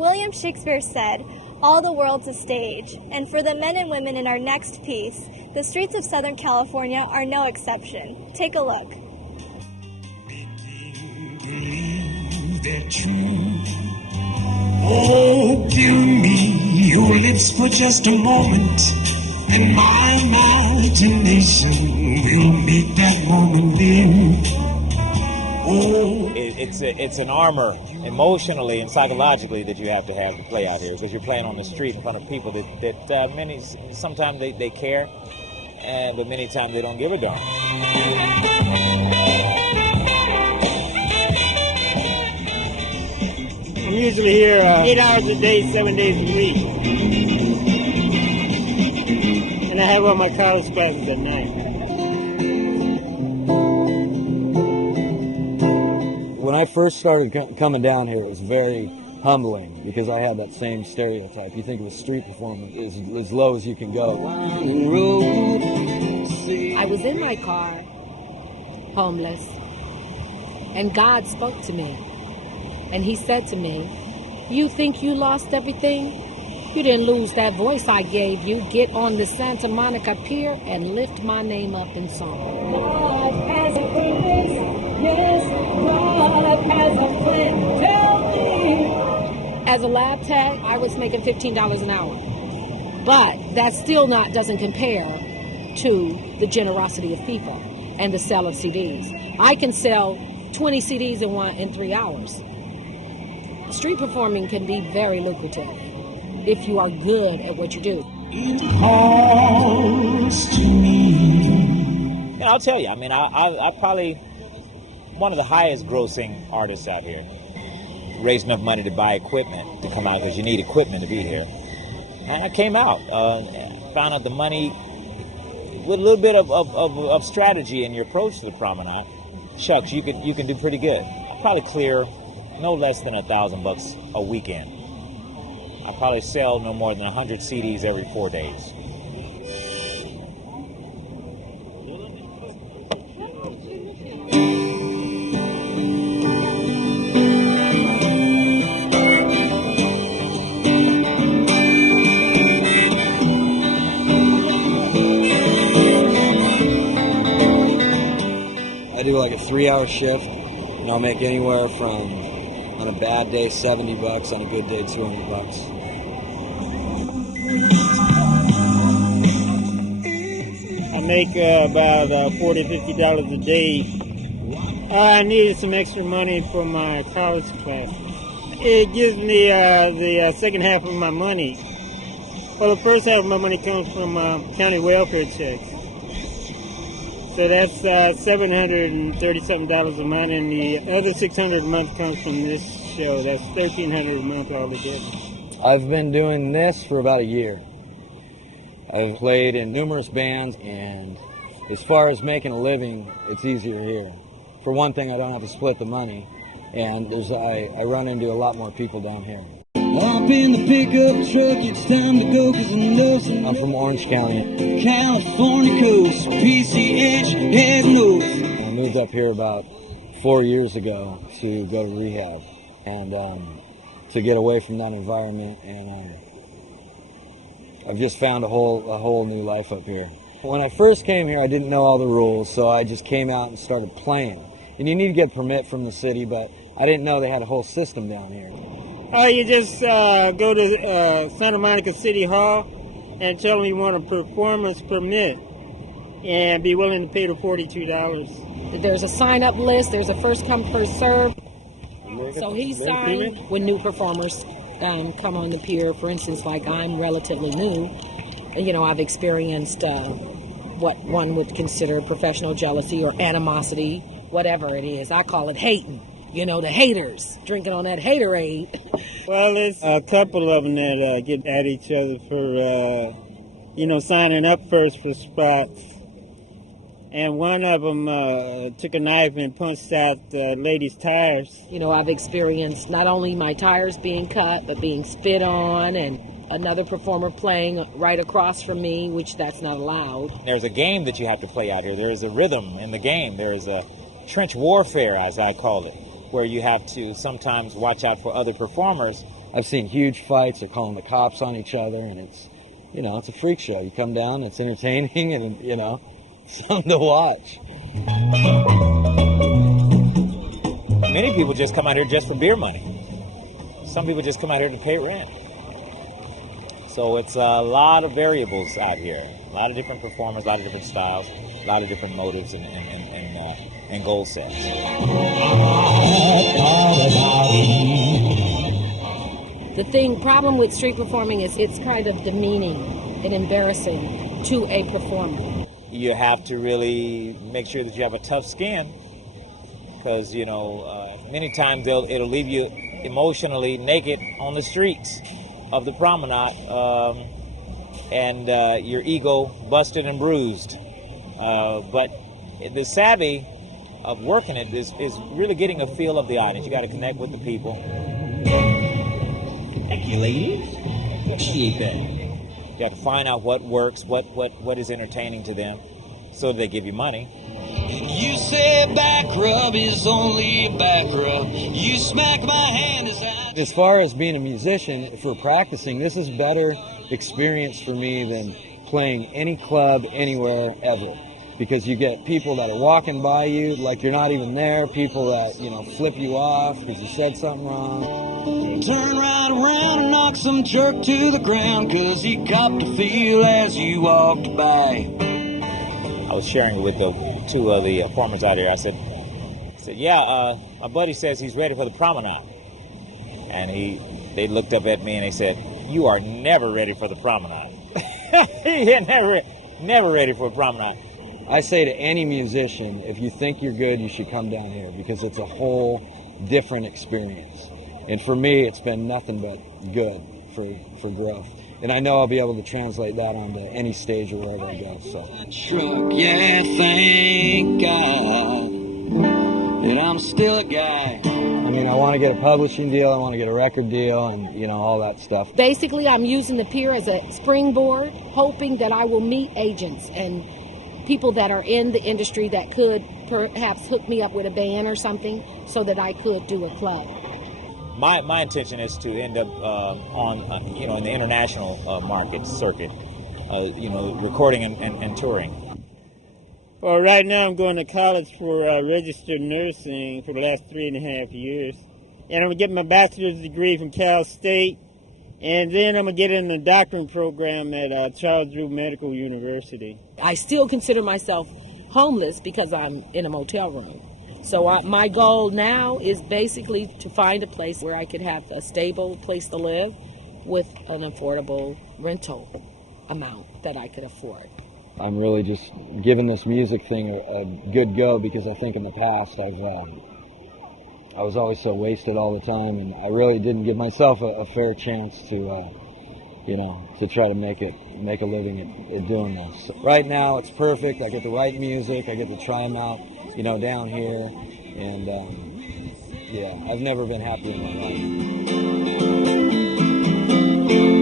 William Shakespeare said, "All the world's a stage," and for the men and women in our next piece, the streets of Southern California are no exception. Take a look. They're true. Oh, dear me, your lips for just a moment, and my imagination will make that moment live. Oh, it's an armor emotionally and psychologically that you have to play out here, because you're playing on the street in front of people that many sometimes they care, but many times they don't give a darn. I'm usually here 8 hours a day, 7 days a week. And I have all my college classes at night. When I first started coming down here, it was very humbling because I had that same stereotype. You think of a street performer as low as you can go. I was in my car, homeless, and God spoke to me. And he said to me, "You think you lost everything? You didn't lose that voice I gave you. Get on the Santa Monica Pier and lift my name up in song." God has a purpose. Yes, God has a plan. Tell me. As a lab tech, I was making $15 an hour. But that still doesn't compare to the generosity of people and the sale of CDs. I can sell 20 CDs in 3 hours. Street performing can be very lucrative if you are good at what you do. it calls to me. And I'll tell you, I mean, I probably one of the highest grossing artists out here. Raised enough money to buy equipment to come out, because you need equipment to be here. And I came out, found out the money with a little bit of strategy in your approach to the promenade. Shucks, you can do pretty good. Probably clear no less than $1,000 a weekend. I probably sell no more than 100 CDs every 4 days. I do like a 3-hour shift, and I'll make anywhere from, on a bad day, $70, on a good day, $200. I make about $40, $50 a day. I needed some extra money for my college class. It gives me the second half of my money. Well, the first half of my money comes from county welfare checks. So that's $730-something a month, and the other $600 a month comes from this show. That's $1,300 a month altogether. I've been doing this for about a year. I've played in numerous bands, and as far as making a living, it's easier here. For one thing, I don't have to split the money, and I run into a lot more people down here. Hop in the pickup truck, it's time to go, 'cause I know some. I'm from Orange County, California coast, PCH, head north. I moved up here about 4 years ago to go to rehab and to get away from that environment, and I've just found a whole new life up here. When I first came here, I didn't know all the rules, so I just came out and started playing. And you need to get a permit from the city, but I didn't know they had a whole system down here. You just go to Santa Monica City Hall and tell them you want a performance permit and be willing to pay the $42. There's a sign-up list. There's a first-come, first-serve. So he signed when new performers come on the pier. For instance, like I'm relatively new. You know, I've experienced what one would consider professional jealousy or animosity, whatever it is. I call it hating. You know, the haters, drinking on that haterade. Well, there's a couple of them that get at each other for, signing up first for spots. And one of them took a knife and punched out the lady's tires. You know, I've experienced not only my tires being cut, but being spit on, and another performer playing right across from me, which that's not allowed. There's a game that you have to play out here. There's a rhythm in the game. There's a trench warfare, as I call it, where you have to sometimes watch out for other performers I've seen huge fights. They're calling the cops on each other, and it's, you know, it's a freak show. You come down, it's entertaining, and, you know, something to watch. Many people just come out here just for beer money. Some people just come out here to pay rent. So it's a lot of variables out here. A lot of different performers, a lot of different styles, a lot of different motives and goal sets. The problem with street performing is it's kind of demeaning and embarrassing to a performer. You have to really make sure that you have a tough skin, because, you know, many times it'll leave you emotionally naked on the streets of the promenade, and your ego busted and bruised. But the savvy of working it is really getting a feel of the audience. You got to connect with the people. Thank you, ladies. Appreciate that. You have to find out what works, what is entertaining to them, so they give you money. You say back rub is only a back rub. You smack my hand as far as being a musician, for practicing, this is better experience for me than playing any club anywhere ever. Because you get people that are walking by you like you're not even there, people that, you know, flip you off because you said something wrong. Turn right around and knock some jerk to the ground, cause he copped a feel as you walked by. I was sharing with two of the performers out here. I said, yeah, my buddy says he's ready for the promenade. And they looked up at me and they said, you are never ready for the promenade. You're never ready for a promenade. I say to any musician, if you think you're good, you should come down here, because it's a whole different experience. And for me, it's been nothing but good for growth. And I know I'll be able to translate that onto any stage or wherever I go. So. Truck, yeah, thank God that I'm still a guy. I mean, I want to get a publishing deal, I want to get a record deal, and, you know, all that stuff. Basically, I'm using the pier as a springboard, hoping that I will meet agents and people that are in the industry that could perhaps hook me up with a band or something so that I could do a club. My intention is to end up on, you know, in the international market circuit, you know, recording and touring. Well, right now I'm going to college for registered nursing for the last 3.5 years. And I'm going to get my bachelor's degree from Cal State. And then I'm going to get in the doctoring program at Charles Drew Medical University. I still consider myself homeless because I'm in a motel room. So my goal now is basically to find a place where I could have a stable place to live with an affordable rental amount that I could afford. I'm really just giving this music thing a good go, because I think in the past I was always so wasted all the time, and I really didn't give myself a fair chance to, you know, to try to make a living at doing this. So right now, it's perfect. I get the right music. I get to try them out, you know, down here, and yeah, I've never been happier in my life.